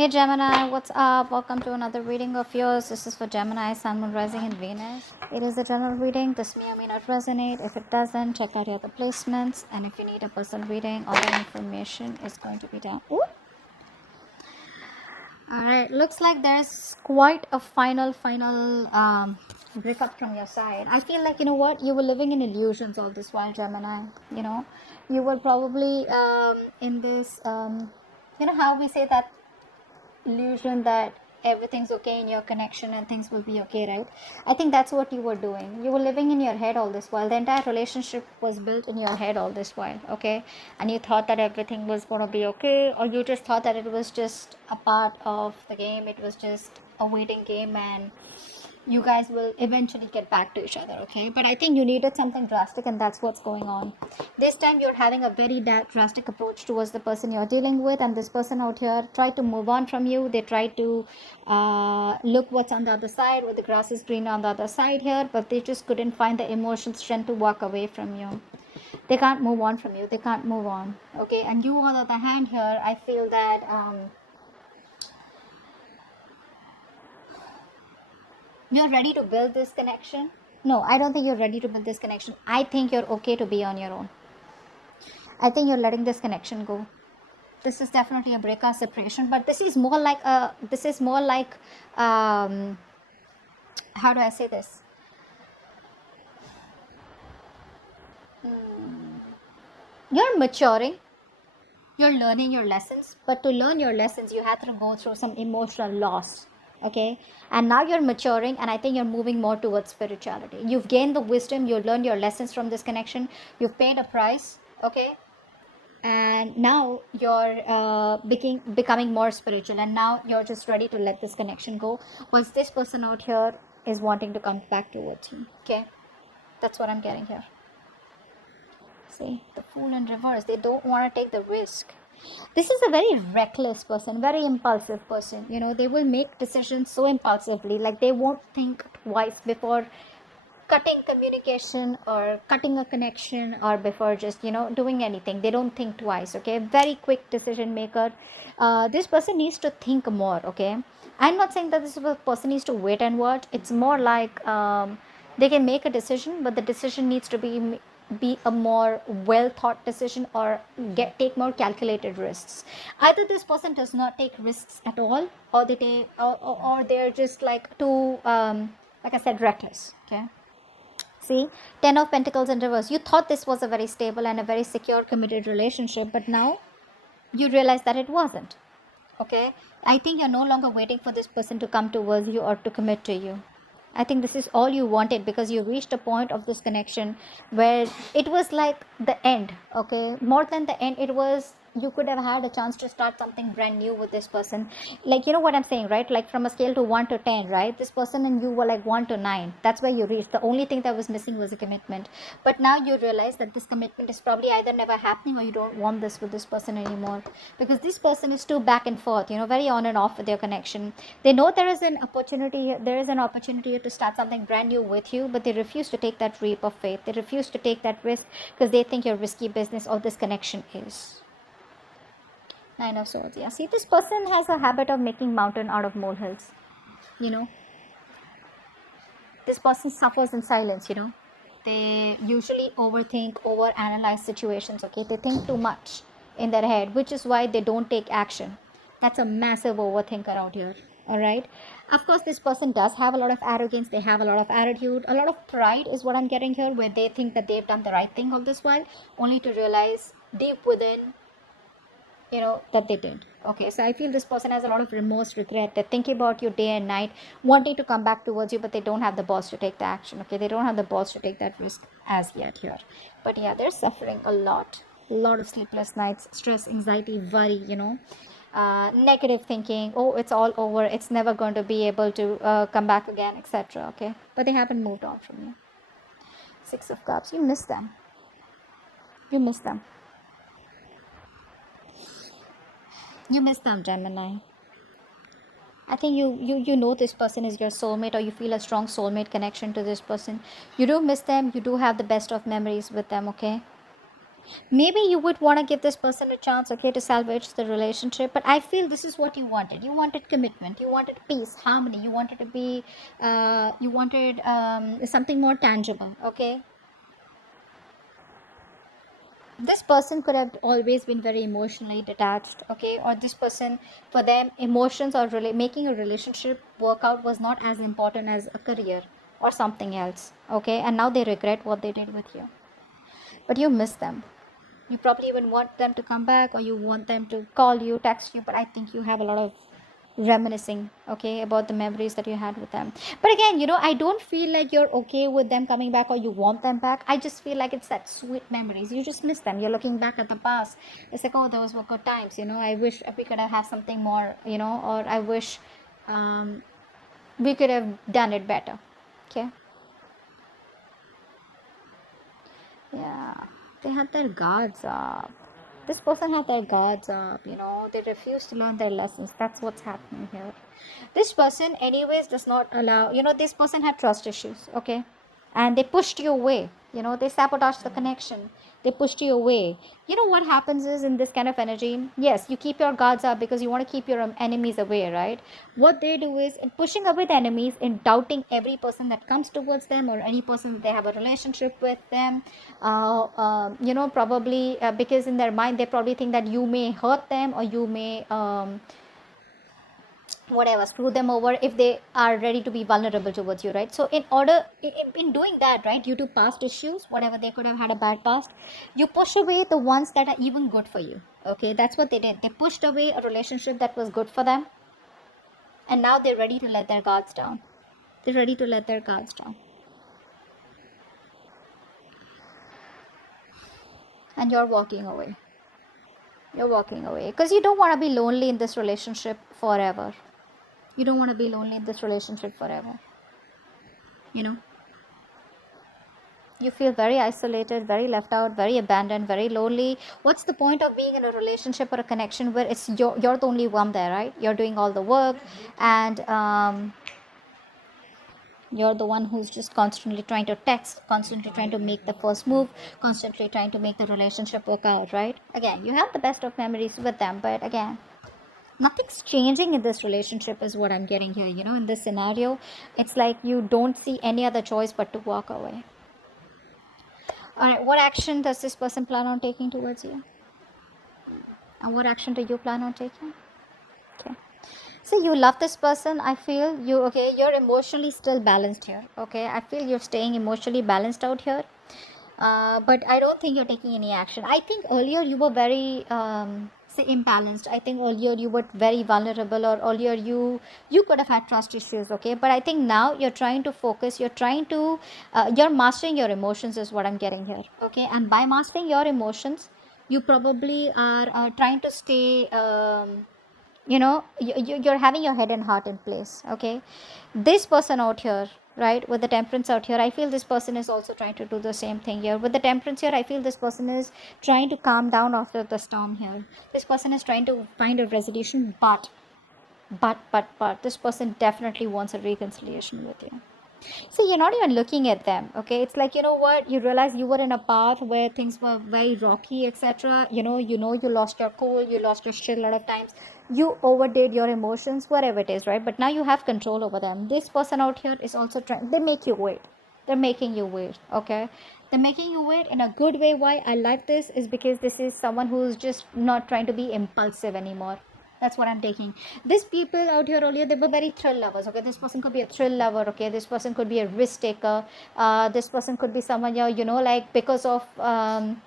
Hey Gemini, what's up? Welcome to another reading of yours. This is for Gemini, Sun, Moon, Rising, and Venus. It is a general reading. This may or may not resonate. If it doesn't, check out your other placements. And if you need a personal reading, all the information is going to be down. Ooh. Alright, looks like there's quite a final breakup from your side. I feel like, you know what, you were living in illusions all this while, Gemini. You know, you were probably in this, you know, how we say that illusion that everything's okay in your connection and things will be okay, right? I think that's what you were doing. You were living in your head all this while. The entire relationship was built in your head all this while, okay? And you thought that everything was going to be okay, or you just thought that it was just a part of the game, it was just a waiting game, and you guys will eventually get back to each other, okay? But I think you needed something drastic, and that's what's going on. This time you're having a very drastic approach towards the person you're dealing with, and this person out here tried to move on from you. They tried to look what's on the other side, where the grass is green on the other side here, but they just couldn't find the emotional strength to walk away from you. They can't move on from you. They can't move on, okay? And you, on the other hand, here, I feel that you're ready to build this connection. No, I don't think you're ready to build this connection. I think you're okay to be on your own. I think you're letting this connection go. This is definitely a breakup separation, but this is more like how do I say this? You're maturing, you're learning your lessons, but to learn your lessons you have to go through some emotional loss, okay? And now you're maturing, and I think you're moving more towards spirituality. You've gained the wisdom, you learned your lessons from this connection, you've paid a price, okay? And now you're becoming more spiritual, and now you're just ready to let this connection go once this person out here is wanting to come back towards you, okay? That's what I'm getting here. See, the Fool in reverse, they don't want to take the risk. This is a very reckless person, very impulsive person. You know, they will make decisions so impulsively, like they won't think twice before cutting communication or cutting a connection, or before just, you know, doing anything. They don't think twice, okay? Very quick decision maker. This person needs to think more, okay? I'm not saying that this person needs to wait and watch. It's more like they can make a decision, but the decision needs to be a more well thought decision, or take more calculated risks. Either this person does not take risks at all, or they take, or they're just like too like I said, reckless, okay? See, Ten of Pentacles in reverse. You thought this was a very stable and a very secure, committed relationship, but now you realize that it wasn't. Okay? I think you're no longer waiting for this person to come towards you or to commit to you. I think this is all you wanted, because you reached a point of this connection where it was like the end, okay? More than the end, it was, you could have had a chance to start something brand new with this person. Like, you know what I'm saying, right? Like from a scale to 1 to 10, right? This person and you were like 1 to 9. That's where you reached. The only thing that was missing was a commitment. But now you realize that this commitment is probably either never happening, or you don't want this with this person anymore, because this person is too back and forth, you know, very on and off with their connection. They know there is an opportunity to start something brand new with you, but they refuse to take that leap of faith. They refuse to take that risk because they think you're risky business, or this connection is. Nine of Swords. Yeah, see, this person has a habit of making mountain out of molehills. You know, this person suffers in silence. You know, they usually overthink, overanalyze situations. Okay, they think too much in their head, which is why they don't take action. That's a massive overthinker out here. All right. Of course, this person does have a lot of arrogance. They have a lot of attitude, a lot of pride is what I'm getting here, where they think that they've done the right thing all this while, only to realize deep within, you know, that they did. Okay, so I feel this person has a lot of remorse, regret. They're thinking about you day and night, wanting to come back towards you, but they don't have the balls to take the action. Okay, they don't have the balls to take that risk as yet here. But yeah, they're suffering a lot of sleepless nights, stress, anxiety, worry, you know, negative thinking. Oh, it's all over, it's never going to be able to come back again, etc. Okay, but they haven't moved on from you. Six of Cups. You miss them. You miss them. You miss them, Gemini. I think you know this person is your soulmate, or you feel a strong soulmate connection to this person. You do miss them. You do have the best of memories with them, okay? Maybe you would want to give this person a chance, okay, to salvage the relationship, but I feel this is what you wanted. You wanted commitment, you wanted peace, harmony, you wanted to be you wanted something more tangible, okay. This person could have always been very emotionally detached, okay, or this person, for them, emotions or making a relationship work out was not as important as a career or something else, okay, and now they regret what they did with you. But you miss them. You probably even want them to come back, or you want them to call you, text you, but I think you have a lot of reminiscing, okay, about the memories that you had with them. But again, I don't feel like you're okay with them coming back or you want them back. I just feel like it's that sweet memories. You just miss them. You're looking back at the past. It's like, oh, those were good times. I wish we could have something more, or I wish um, we could have done it better. Okay. Yeah, they had their guards up. This person had their guards up, they refuse to learn their lessons. That's what's happening here. This person, anyways, does not allow, this person had trust issues, okay? And they pushed you away, they sabotaged the connection. They pushed you away. What happens is, in this kind of energy, yes, you keep your guards up because you want to keep your enemies away, right? What they do is, in pushing away the enemies, in doubting every person that comes towards them, or any person that they have a relationship with them, probably because in their mind they probably think that you may hurt them, or you may whatever, screw them over if they are ready to be vulnerable towards you, right? So in order, in doing that, right, due to past issues, whatever, they could have had a bad past, you push away the ones that are even good for you, okay? That's what they did. They pushed away a relationship that was good for them, and now they're ready to let their guards down. They're ready to let their guards down. And you're walking away. You're walking away because you don't want to be lonely in this relationship forever. You don't want to be lonely in this relationship forever. You know, you feel very isolated, very left out, very abandoned, very lonely. What's the point of being in a relationship or a connection where it's you're the only one there, right? You're doing all the work, and you're the one who's just constantly trying to text, constantly trying to make the first move, constantly trying to make the relationship work out, right? Again, you have the best of memories with them, but again, nothing's changing in this relationship is what I'm getting here. In this scenario, it's like you don't see any other choice but to walk away. All right, what action does this person plan on taking towards you? And what action do you plan on taking? Okay. So you love this person. I feel you're emotionally still balanced here. Okay. I feel you're staying emotionally balanced out here. But I don't think you're taking any action. I think earlier you were very say imbalanced. I think earlier you were very vulnerable, or earlier you could have had trust issues, okay? But I think now you're trying to focus, you're mastering your emotions is what I'm getting here, okay? And by mastering your emotions, you probably are trying to stay you're having your head and heart in place, okay? This person out here, right, with the temperance out here, I feel this person is also trying to do the same thing here. With the temperance here, I feel this person is trying to calm down after the storm here. This person is trying to find a resolution, but this person definitely wants a reconciliation with you. See, you're not even looking at them, okay? It's like, you realize you were in a path where things were very rocky, etc. You lost your cool, you lost your shit a lot of times. You overdid your emotions, whatever it is, right? But now you have control over them. This person out here is also trying, they make you wait. They're making you wait, okay? They're making you wait in a good way. Why I like this is because this is someone who's just not trying to be impulsive anymore. That's what I'm taking. These people out here earlier, they were very thrill lovers, okay? This person could be a thrill lover, okay? This person could be a risk taker. This person could be someone, like, because of um,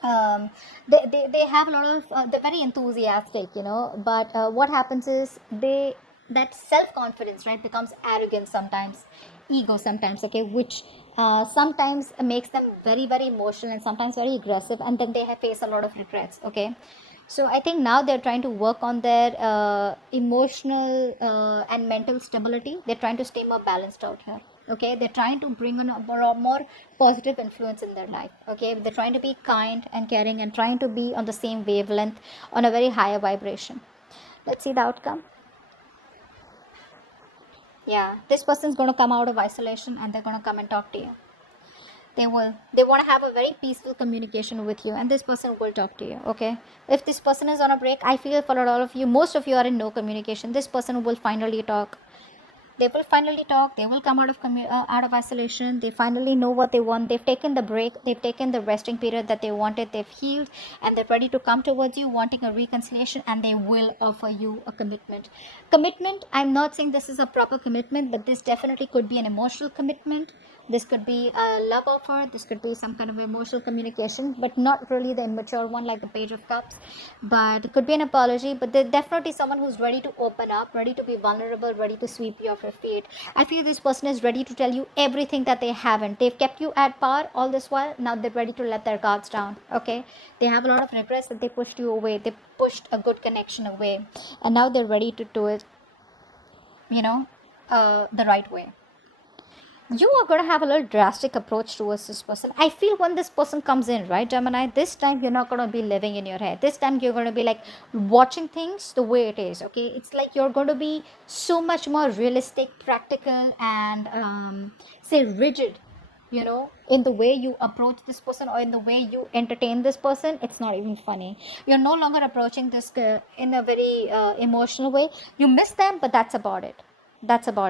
they have a lot of they're very enthusiastic, but what happens is that self-confidence, right, becomes arrogance sometimes, ego sometimes, okay, which sometimes makes them very, very emotional and sometimes very aggressive, and then they have faced a lot of regrets, okay? So I think now they're trying to work on their emotional and mental stability. They're trying to stay more balanced out here, okay? They're trying to bring on a more positive influence in their life, okay? They're trying to be kind and caring and trying to be on the same wavelength, on a very higher vibration. Let's see the outcome. Yeah, this person's going to come out of isolation and they're going to come and talk to you. They want to have a very peaceful communication with you, and this person will talk to you. Okay, if this person is on a break, I feel for a lot of you, most of you are in no communication. This person will finally talk. They will finally talk. They will come out of isolation. They finally know what they want. They've taken the break. They've taken the resting period that they wanted. They've healed, and they're ready to come towards you wanting a reconciliation, and they will offer you a commitment. I'm not saying this is a proper commitment, but this definitely could be an emotional commitment. This could be a love offer. This could be some kind of emotional communication, but not really the immature one like the Page of Cups. But it could be an apology. But there's definitely someone who's ready to open up, ready to be vulnerable, ready to sweep you off your feet. I feel this person is ready to tell you everything that they haven't. They've kept you at par all this while. Now they're ready to let their guards down. Okay, they have a lot of regrets that they pushed you away. They pushed a good connection away, and now they're ready to do it. You know, the right way. You are going to have a little drastic approach towards this person. I feel when this person comes in, right, Gemini, this time you're not going to be living in your head. This time you're going to be like watching things the way it is. Okay, it's like you're going to be so much more realistic, practical, and say rigid, in the way you approach this person or in the way you entertain this person. It's not even funny. You're no longer approaching this in a very emotional way. You miss them, but that's about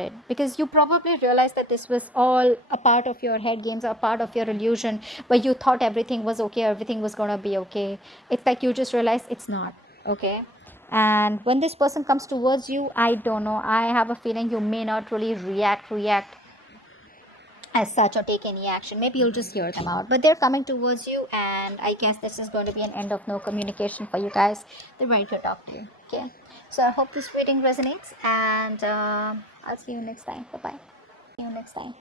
it, because you probably realized that this was all a part of your head games, a part of your illusion, where you thought everything was okay, everything was going to be okay. It's like you just realized it's not okay. And when this person comes towards you, I don't know, I have a feeling you may not really react as such or take any action. Maybe you'll just hear them out, but they're coming towards you, and I guess this is going to be an end of no communication for you guys. They're ready to talk to you. Okay, so I hope this reading resonates, and I'll see you next time. Bye bye. See you next time.